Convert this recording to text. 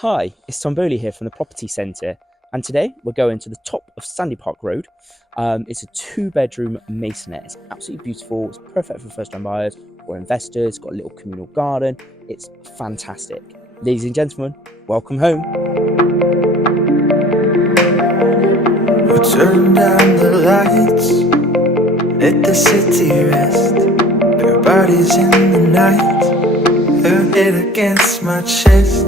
Hi, it's Tom Bowley here from the Property Centre, and today we're going to the top of Sandy Park Road. It's a 2-bedroom maisonette. It's absolutely beautiful. It's perfect for first-time buyers or investors. It's got a little communal garden. It's fantastic. Ladies and gentlemen, welcome home. We'll turn down the lights, let the city rest. Everybody's in the night, her head against my chest.